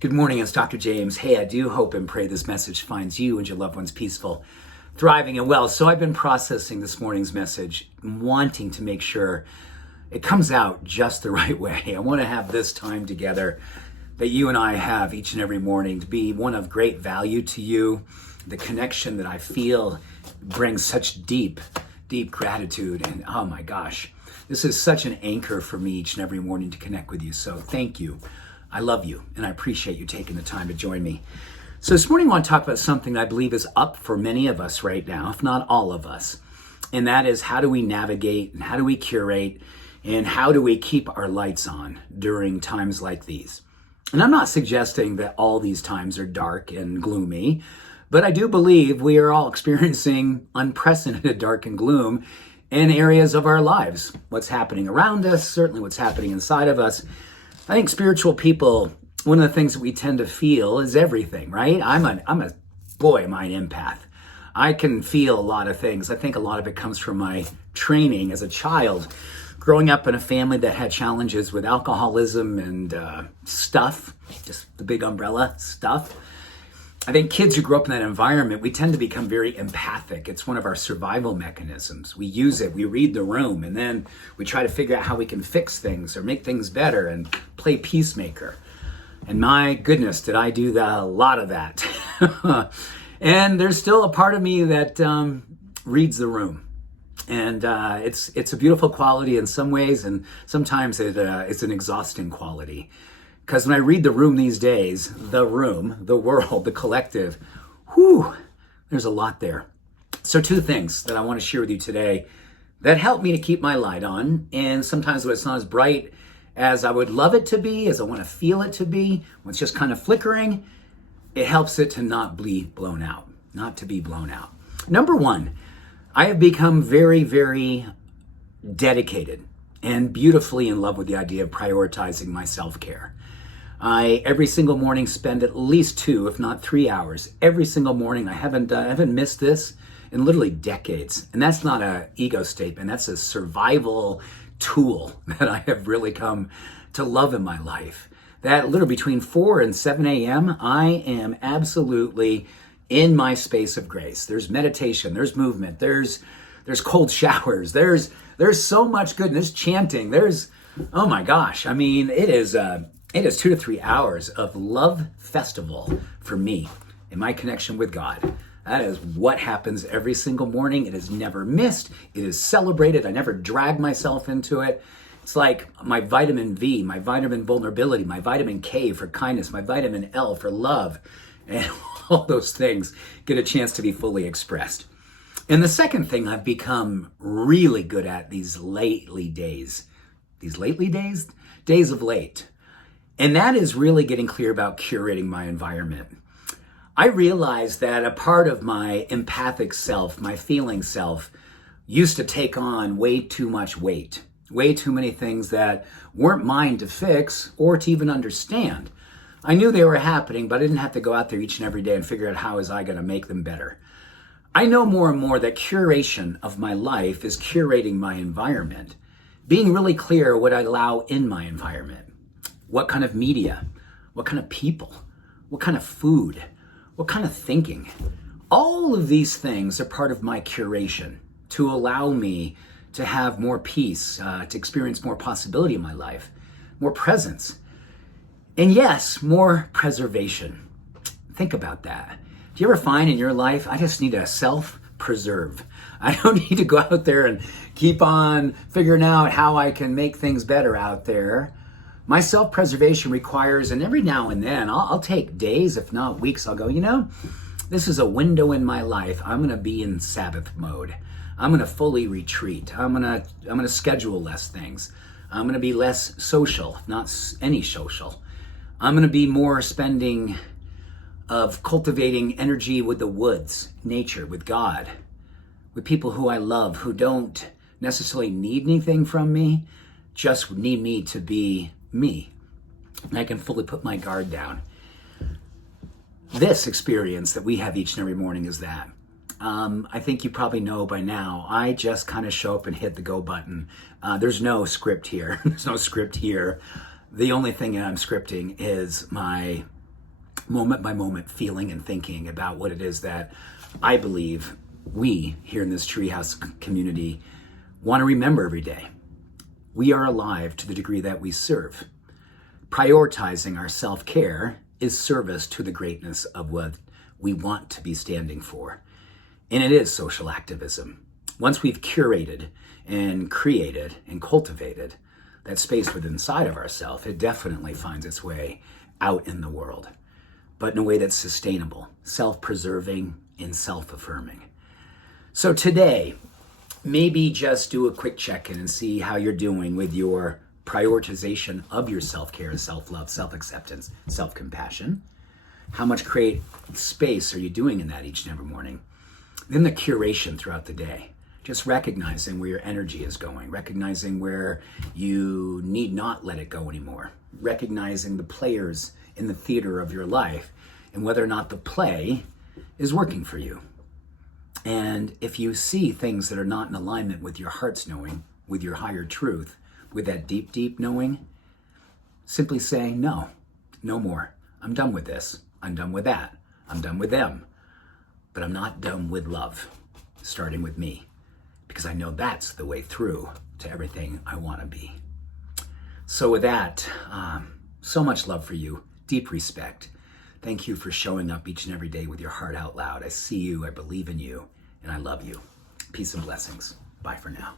Good morning, it's Dr. James. Hey, I do hope and pray this message finds you and your loved ones peaceful, thriving, and well. So I've been processing this morning's message, wanting to make sure it comes out just the right way. I want to have this time together that you and I have each and every morning to be one of great value to you. The connection that I feel brings such deep gratitude. And oh my gosh, this is such an anchor for me each and every morning to connect with you. So thank you. I love you, and I appreciate you taking the time to join me. So this morning I want to talk about something that I believe is up for many of us right now, if not all of us. And that is, how do we navigate and how do we curate and how do we keep our lights on during times like these? And I'm not suggesting that all these times are dark and gloomy, but I do believe we are all experiencing unprecedented dark and gloom in areas of our lives. What's happening around us, certainly what's happening inside of us. I think spiritual people, one of the things that we tend to feel is everything, right? I'm an empath. I can feel a lot of things. I think a lot of it comes from my training as a child, growing up in a family that had challenges with alcoholism and stuff, just the big umbrella stuff. I think kids who grow up in that environment, we tend to become very empathic. It's one of our survival mechanisms. We use it, we read the room, and then we try to figure out how we can fix things or make things better and play peacemaker. And my goodness, did I do a lot of that. And there's still a part of me that reads the room. And it's a beautiful quality in some ways, and sometimes it's an exhausting quality. Because when I read the room these days, the room, the world, the collective, there's a lot there. So two things that I want to share with you today that help me to keep my light on. And sometimes when it's not as bright as I would love it to be, as I want to feel it to be, when it's just kind of flickering, it helps it to not be blown out, not to be blown out. Number one, I have become very, very dedicated and beautifully in love with the idea of prioritizing my self-care. I every single morning spend at least 2, if not 3 hours every single morning. I haven't missed this in literally decades. And that's not an ego statement. That's a survival tool that I have really come to love in my life. That literally between 4 and 7 a.m., I am absolutely in my space of grace. There's meditation, there's movement, there's cold showers, there's so much goodness, chanting, oh my gosh. I mean, it is 2 to 3 hours of love festival for me in my connection with God. That is what happens every single morning. It is never missed. It is celebrated. I never drag myself into it. It's like my vitamin V, my vitamin vulnerability, my vitamin K for kindness, my vitamin L for love, and all those things get a chance to be fully expressed. And the second thing I've become really good at days of late, and that is really getting clear about curating my environment. I realized that a part of my empathic self, my feeling self, used to take on way too much weight, way too many things that weren't mine to fix or to even understand. I knew they were happening, but I didn't have to go out there each and every day and figure out how was I going to make them better. I know more and more that curation of my life is curating my environment, being really clear what I allow in my environment. What kind of media, what kind of people, what kind of food, what kind of thinking. All of these things are part of my curation to allow me to have more peace, to experience more possibility in my life, more presence, and yes, more preservation. Think about that. Do you ever find in your life, I just need to self-preserve? I don't need to go out there and keep on figuring out how I can make things better out there. My self-preservation requires, and every now and then, I'll take days, if not weeks, I'll go, this is a window in my life. I'm going to be in Sabbath mode. I'm going to fully retreat. I'm going to schedule less things. I'm going to be less social, not any social. I'm going to be more spending of cultivating energy with the woods, nature, with God, with people who I love, who don't necessarily need anything from me, just need me to be me. And I can fully put my guard down. This experience that we have each and every morning is that. I think you probably know by now, I just kind of show up and hit the go button. There's no script here. There's no script here. The only thing that I'm scripting is my moment by moment, feeling and thinking about what it is that I believe we here in this treehouse community want to remember every day. We are alive to the degree that we serve. Prioritizing our self-care is service to the greatness of what we want to be standing for. And it is social activism. Once we've curated and created and cultivated that space within inside of ourselves, it definitely finds its way out in the world, but in a way that's sustainable, self-preserving, and self-affirming. So today, maybe just do a quick check-in and see how you're doing with your prioritization of your self-care, self-love, self-acceptance, self-compassion. How much create space are you doing in that each and every morning? Then the curation throughout the day. Just recognizing where your energy is going, recognizing where you need not let it go anymore, recognizing the players in the theater of your life and whether or not the play is working for you. And if you see things that are not in alignment with your heart's knowing, with your higher truth, with that deep, deep knowing, simply say, no, no more. I'm done with this. I'm done with that. I'm done with them. But I'm not done with love, starting with me, because I know that's the way through to everything I want to be. So with that, so much love for you, deep respect. Thank you for showing up each and every day with your heart out loud. I see you, I believe in you, and I love you. Peace and blessings. Bye for now.